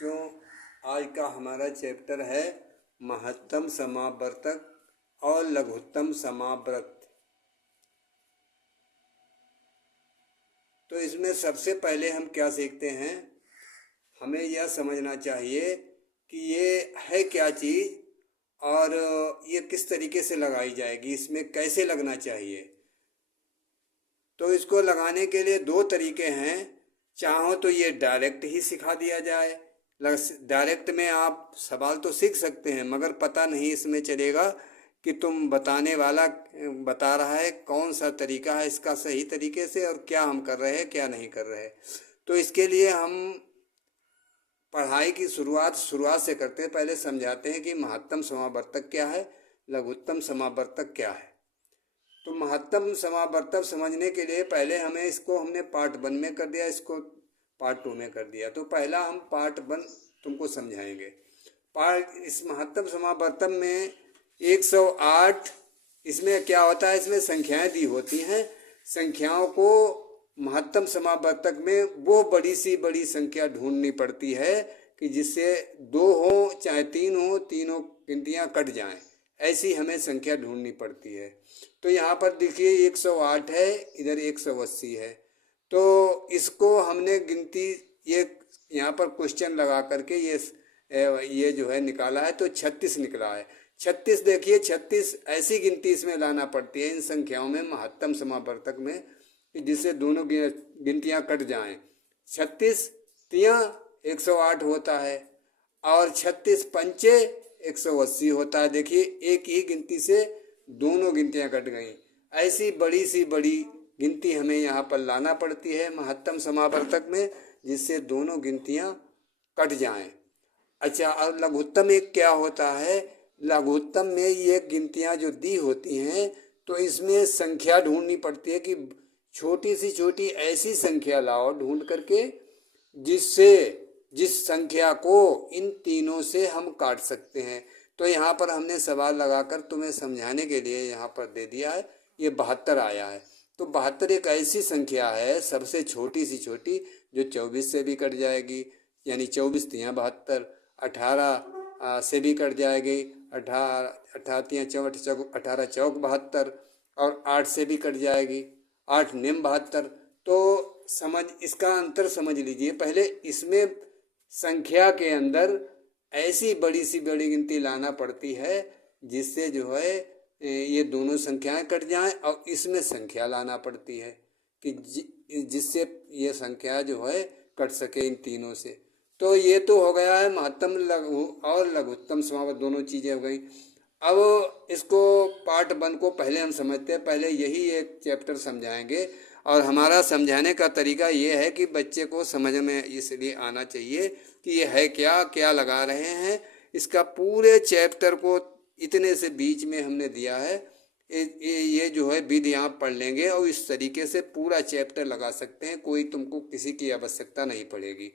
बच्चों, आज का हमारा चैप्टर है महत्तम समावर्तक और लघुत्तम समावर्त। तो इसमें सबसे पहले हम क्या सीखते हैं, हमें यह समझना चाहिए कि ये है क्या चीज़ और ये किस तरीके से लगाई जाएगी, इसमें कैसे लगना चाहिए। तो इसको लगाने के लिए दो तरीके हैं। चाहो तो ये डायरेक्ट ही सिखा दिया जाए, डायरेक्ट में आप सवाल तो सीख सकते हैं मगर पता नहीं इसमें चलेगा कि तुम बताने वाला बता रहा है कौन सा तरीका है इसका सही तरीके से और क्या हम कर रहे हैं क्या नहीं कर रहे। तो इसके लिए हम पढ़ाई की शुरुआत से करते हैं। पहले समझाते हैं कि महत्तम समावर्तक क्या है, लघुत्तम समावर्तक क्या है। तो महत्तम समावर्तक समझने के लिए पहले हमने पार्ट 1 में कर दिया, इसको पार्ट 2 में कर दिया। तो पहला हम पार्ट 1 तुमको समझाएंगे। इस महत्तम समावर्तक में 108, इसमें क्या होता है, इसमें संख्याएं दी होती हैं। संख्याओं को महत्तम समावर्तक में वो बड़ी सी बड़ी संख्या ढूंढनी पड़ती है कि जिससे 2 हो चाहे 3 हो, तीनों गिनतियां कट जाएं, ऐसी हमें संख्या ढूंढनी पड़ती है। तो यहाँ पर देखिए 108 है, इधर 180 है। तो इसको हमने गिनती ये यहाँ पर क्वेश्चन लगा करके ये जो है निकाला है, तो 36 निकला है। 36 देखिए, 36 ऐसी गिनती इसमें लाना पड़ती है इन संख्याओं में महत्तम समावर्तक में जिससे दोनों गिनतियाँ कट जाएं। 36 तियाँ 108 होता है और 36 पंचे 180 होता है। देखिए एक ही गिनती से दोनों गिनतियां कट गई। ऐसी बड़ी सी बड़ी गिनती हमें यहाँ पर लाना पड़ती है महत्तम समावर्तक में जिससे दोनों गिनतियां कट जाएं। अच्छा, और लघुत्तम एक क्या होता है, लघुत्तम में ये गिनतियां जो दी होती हैं तो इसमें संख्या ढूंढनी पड़ती है कि छोटी सी छोटी ऐसी संख्या लाओ ढूंढ करके जिससे जिस संख्या को इन तीनों से हम काट सकते हैं। तो यहाँ पर हमने सवाल लगाकर तुम्हें समझाने के लिए यहाँ पर दे दिया है, ये 72 आया है। तो 72 एक ऐसी संख्या है सबसे छोटी सी छोटी जो 24 से भी कट जाएगी, यानी 24 तियाँ 72, 18 से भी कट जाएगी, 18 तियाँ 64, 18 चौक 72 और 8 से भी कट जाएगी, 8 निम 72। तो इसका अंतर समझ लीजिए। पहले इसमें संख्या के अंदर ऐसी बड़ी सी बड़ी गिनती लाना पड़ती है जिससे जो है ये दोनों संख्याएं कट जाएं और इसमें संख्या लाना पड़ती है कि जिससे ये संख्या जो है कट सके इन तीनों से। तो ये तो हो गया है महत्तम और लघुत्तम समावर्तक, दोनों चीज़ें हो गई। अब इसको पार्ट 1 को पहले हम समझते हैं। पहले यही एक चैप्टर समझाएंगे और हमारा समझाने का तरीका ये है कि बच्चे को समझ में इसलिए आना चाहिए कि ये है क्या क्या लगा रहे हैं। इसका पूरे चैप्टर को इतने से बीच में हमने दिया है। ये जो है विधि आप पढ़ लेंगे और इस तरीके से पूरा चैप्टर लगा सकते हैं, कोई तुमको किसी की आवश्यकता नहीं पड़ेगी।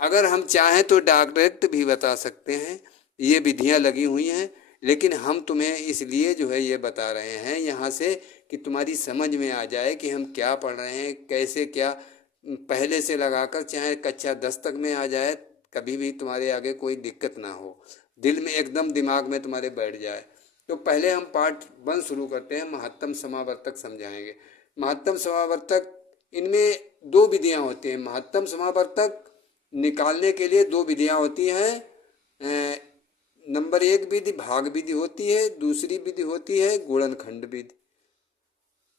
अगर हम चाहें तो डायरेक्ट भी बता सकते हैं, ये विधियाँ लगी हुई हैं, लेकिन हम तुम्हें इसलिए जो है ये बता रहे हैं यहाँ से कि तुम्हारी समझ में आ जाए कि हम क्या पढ़ रहे हैं, कैसे क्या, पहले से लगाकर चाहे कक्षा 10 तक में आ जाए, कभी भी तुम्हारे आगे कोई दिक्कत ना हो, दिल में एकदम दिमाग में तुम्हारे बैठ जाए। तो पहले हम पार्ट 1 शुरू करते हैं, महत्तम समावर्तक समझाएंगे। महत्तम समावर्तक, इनमें 2 विधियाँ होती हैं। महत्तम समावर्तक निकालने के लिए 2 विधियाँ होती हैं। नंबर 1 विधि भाग विधि होती है, दूसरी विधि होती है गुणनखंड विधि।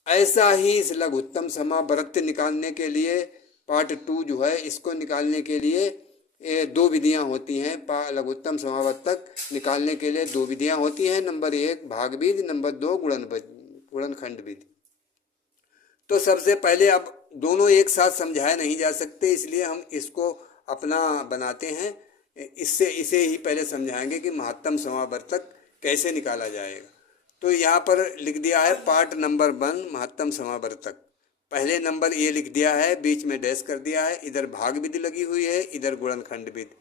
ऐसा ही इस लघुत्तम समावर्तक निकालने के लिए पार्ट 2 जो है, इसको निकालने के लिए 2 विधियाँ होती हैं। लघुत्तम समावर्तक निकालने के लिए 2 विधियाँ होती हैं। नंबर 1 भाग विधि, नंबर 2 गुणनखंड विधि। तो सबसे पहले, अब दोनों एक साथ समझाए नहीं जा सकते, इसलिए हम इसको अपना बनाते हैं। इसे ही पहले समझाएंगे कि महत्तम समावर्तक कैसे निकाला जाएगा। तो यहाँ पर लिख दिया है पार्ट नंबर 1 महत्तम समावर्तक। पहले नंबर ये लिख दिया है, बीच में डैश कर दिया है, इधर भाग विधि लगी हुई है, इधर गुणनखंड विधि।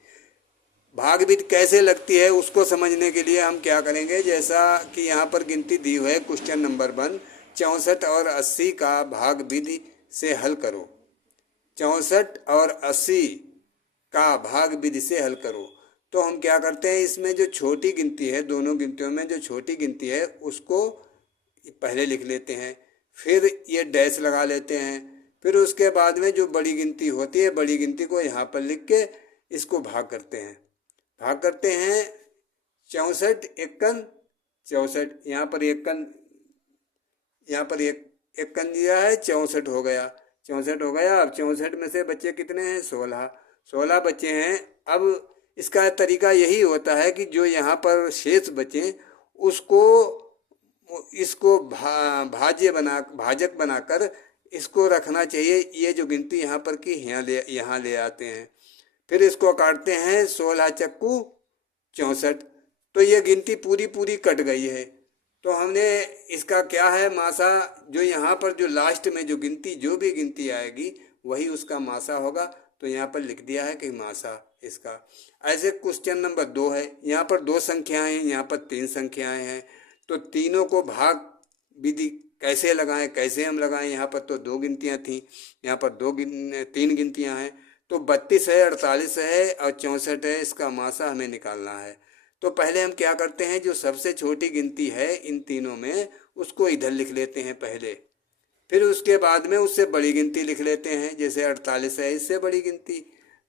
भाग विधि कैसे लगती है उसको समझने के लिए हम क्या करेंगे, जैसा कि यहाँ पर गिनती दी हुई है क्वेश्चन नंबर 1, 64 और 80 का भाग विधि से हल करो। 64 और 80 का भाग विधि से हल करो। तो हम क्या करते हैं, इसमें जो छोटी गिनती है, दोनों गिनतियों में जो छोटी गिनती है उसको पहले लिख लेते हैं, फिर ये डैश लगा लेते हैं, फिर उसके बाद में जो बड़ी गिनती होती है बड़ी गिनती को यहाँ पर लिख के इसको भाग करते हैं। 64 एकन 64, यहाँ पर एक कन दिया है, 64 हो गया, 64 हो गया। अब 64 में से बच्चे कितने हैं, 16 बच्चे हैं। अब इसका तरीका यही होता है कि जो यहाँ पर शेष बचे उसको इसको भाजक बनाकर इसको रखना चाहिए। ये जो गिनती यहाँ पर की यहाँ ले आते हैं, फिर इसको काटते हैं, 16 चक्कू 64। तो ये गिनती पूरी कट गई है। तो हमने इसका क्या है, मासा, जो यहाँ पर जो लास्ट में जो भी गिनती आएगी वही उसका मासा होगा। तो यहाँ पर लिख दिया है कि मासा इसका। ऐसे क्वेश्चन नंबर 2 है, यहाँ पर 2 संख्याएं हैं, यहाँ पर 3 संख्याएं हैं। तो तीनों को भाग विधि कैसे लगाएं, कैसे हम लगाएं। यहाँ पर तो 2 गिनतियाँ थी, यहाँ पर 3 गिनतियाँ हैं। तो 32 है, 48 है और 64 है, इसका मासा हमें निकालना है। तो पहले हम क्या करते हैं, जो सबसे छोटी गिनती है इन तीनों में उसको इधर लिख लेते हैं पहले, फिर उसके बाद में उससे बड़ी गिनती लिख लेते हैं। जैसे 48 है, इससे बड़ी गिनती,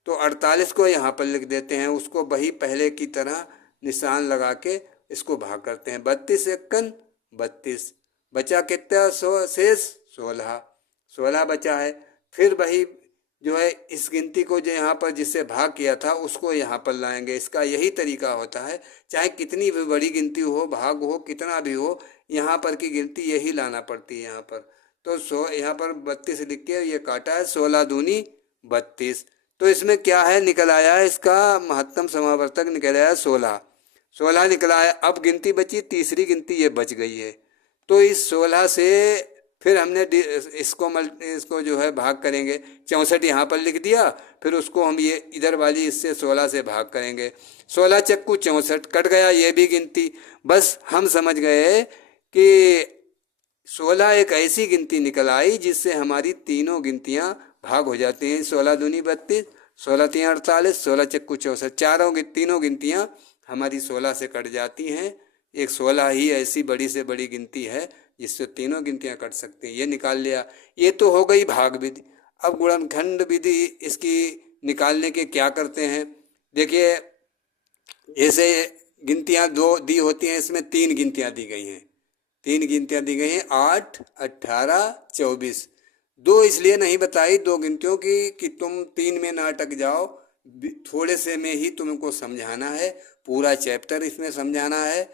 तो 48 को यहाँ पर लिख देते हैं, उसको वही पहले की तरह निशान लगा के इसको भाग करते हैं। 32 एकन 32, बचा कितना, शेष 16 बचा है। फिर वही जो है इस गिनती को जो यहाँ पर जिससे भाग किया था उसको यहाँ पर लाएंगे। इसका यही तरीका होता है, चाहे कितनी भी बड़ी गिनती हो, भाग हो, कितना भी हो, यहाँ पर की गिनती यही लाना पड़ती है यहाँ पर। तो यहाँ पर 32 लिख के ये काटा है, 16 दूनी 32। तो इसमें क्या है, निकल आया है, इसका महत्तम समावर्तक निकल आया 16 निकला है। अब गिनती बची, तीसरी गिनती ये बच गई है। तो इस 16 से फिर हमने इसको जो है भाग करेंगे, 64 यहाँ पर लिख दिया, फिर उसको हम ये इधर वाली इससे 16 से भाग करेंगे। 16 चक्कू 64, कट गया ये भी गिनती। बस हम समझ गए कि 16 एक ऐसी गिनती निकल आई जिससे हमारी तीनों गिनतियाँ भाग हो जाती हैं। 16 दूनी 32, 16 तीन 48, 16 चक्कू 64, तीनों गिनतियाँ हमारी 16 से कट जाती हैं। एक 16 ही ऐसी बड़ी से बड़ी गिनती है जिससे तीनों गिनतियाँ कट सकती हैं। ये निकाल लिया, ये तो हो गई भाग विधि। अब गुणनखंड विधि इसकी निकालने के क्या करते हैं, देखिए, जैसे गिनतियाँ 2 दी होती हैं, इसमें 3 गिनतियाँ दी गई हैं, 3 गिनतियाँ दी गई हैं, 8, 18, 24। 2 इसलिए नहीं बताई 2 गिनतियों की कि तुम 3 में ना अटक जाओ, थोड़े से में ही तुमको समझाना है, पूरा चैप्टर इसमें समझाना है।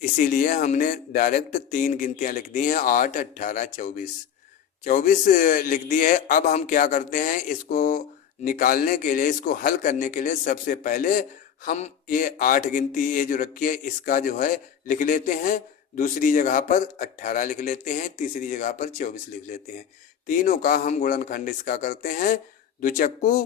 इसीलिए हमने डायरेक्ट 3 गिनतियाँ लिख दी हैं, 8, 18, 24 लिख दी है। अब हम क्या करते हैं, इसको निकालने के लिए, इसको हल करने के लिए सबसे पहले हम ये 8 गिनती ये जो रखी है इसका जो है लिख लेते हैं, दूसरी जगह पर 18 लिख लेते हैं, तीसरी जगह पर 24 लिख लेते हैं। तीनों का हम गुणनखंड इसका करते हैं, 2 चक्कू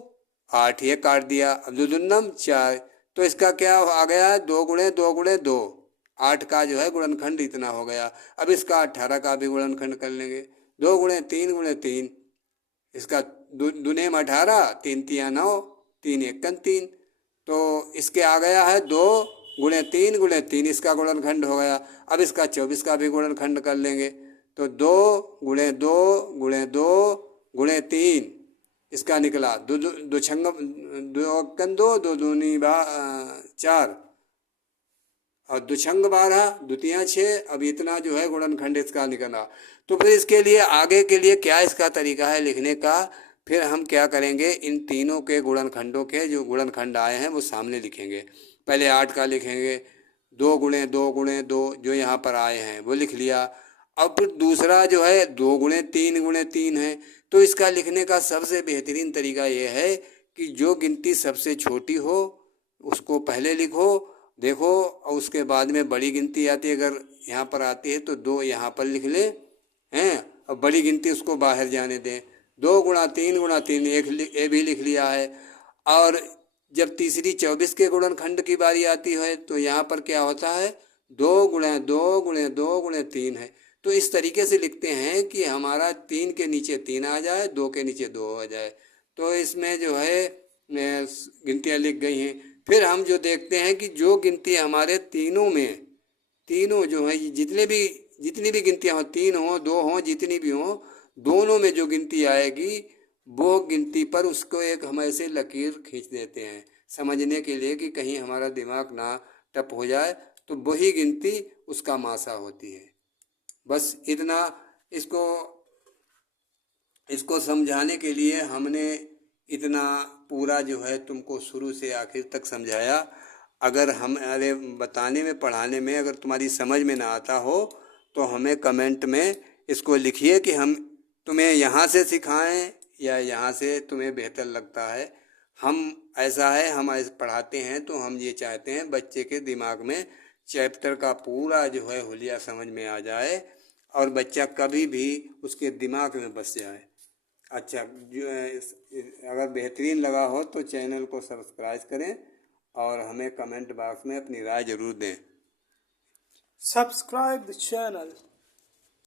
8, ये काट दिया। अब 2 दूनम 4, तो इसका क्या आ गया, 2 गुणे 2 गुणे 2, 8 का जो है गुणनखंड इतना हो गया। अब इसका 18 का भी गुणनखंड कर लेंगे, 2 गुणे 3, इसका दूने में 18, 3 तिया 9, 3 एकन 3। तो इसके आ गया है 2 गुणे 3, इसका गुणनखंड हो गया। अब इसका 24 का भी गुणनखंड कर लेंगे, तो 2 गुणे 2 गुणे 2 गुणे 3, इसका निकला 2 छंग 2 2 दूनी 4 और 2 छंग 12, 2 तिया 6। अब इतना जो है गुणनखंड इसका निकला। तो फिर इसके लिए आगे के लिए क्या इसका तरीका है लिखने का, फिर हम क्या करेंगे, इन तीनों के गुणनखंडों के जो गुणनखंड आए हैं वो सामने लिखेंगे। पहले 8 का लिखेंगे, 2 गुणे 2 गुणे 2 जो यहाँ पर आए हैं वो लिख लिया। अब फिर दूसरा जो है 2 गुणे 3 है। तो इसका लिखने का सबसे बेहतरीन तरीका ये है कि जो गिनती सबसे छोटी हो उसको पहले लिखो, देखो, और उसके बाद में बड़ी गिनती आती है, अगर यहाँ पर आती है तो 2 यहाँ पर लिख ले हैं, और बड़ी गिनती उसको बाहर जाने दें। 2 गुणा 3 ये भी लिख लिया है। और जब तीसरी 24 के गुणनखंड की बारी आती है तो यहाँ पर क्या होता है, 2 गुणे 2 गुणे 2 गुणे 3 है। तो इस तरीके से लिखते हैं कि हमारा 3 के नीचे 3 आ जाए, 2 के नीचे 2 आ जाए। तो इसमें जो है गिनतियाँ लिख गई हैं। फिर हम जो देखते हैं कि जो गिनती हमारे तीनों जो हैं, जितनी भी गिनतियाँ हों, 3 हों 2 हों जितनी भी हों, दोनों में जो गिनती आएगी वो गिनती पर उसको एक हम ऐसे लकीर खींच देते हैं समझने के लिए कि कहीं हमारा दिमाग ना टप हो जाए, तो वही गिनती उसका मासा होती है। बस इतना, इसको इसको समझाने के लिए हमने इतना पूरा जो है तुमको शुरू से आखिर तक समझाया। अगर हमारे बताने में पढ़ाने में अगर तुम्हारी समझ में ना आता हो तो हमें कमेंट में इसको लिखिए कि हम तुम्हें यहाँ से सिखाएं या यहाँ से तुम्हें बेहतर लगता है। हम ऐसा है, हम ऐसे पढ़ाते हैं तो हम ये चाहते हैं बच्चे के दिमाग में चैप्टर का पूरा जो है हुलिया समझ में आ जाए और बच्चा कभी भी उसके दिमाग में बस जाए। अच्छा, जो अगर बेहतरीन लगा हो तो चैनल को सब्सक्राइब करें और हमें कमेंट बॉक्स में अपनी राय ज़रूर दें। Subscribe the channel.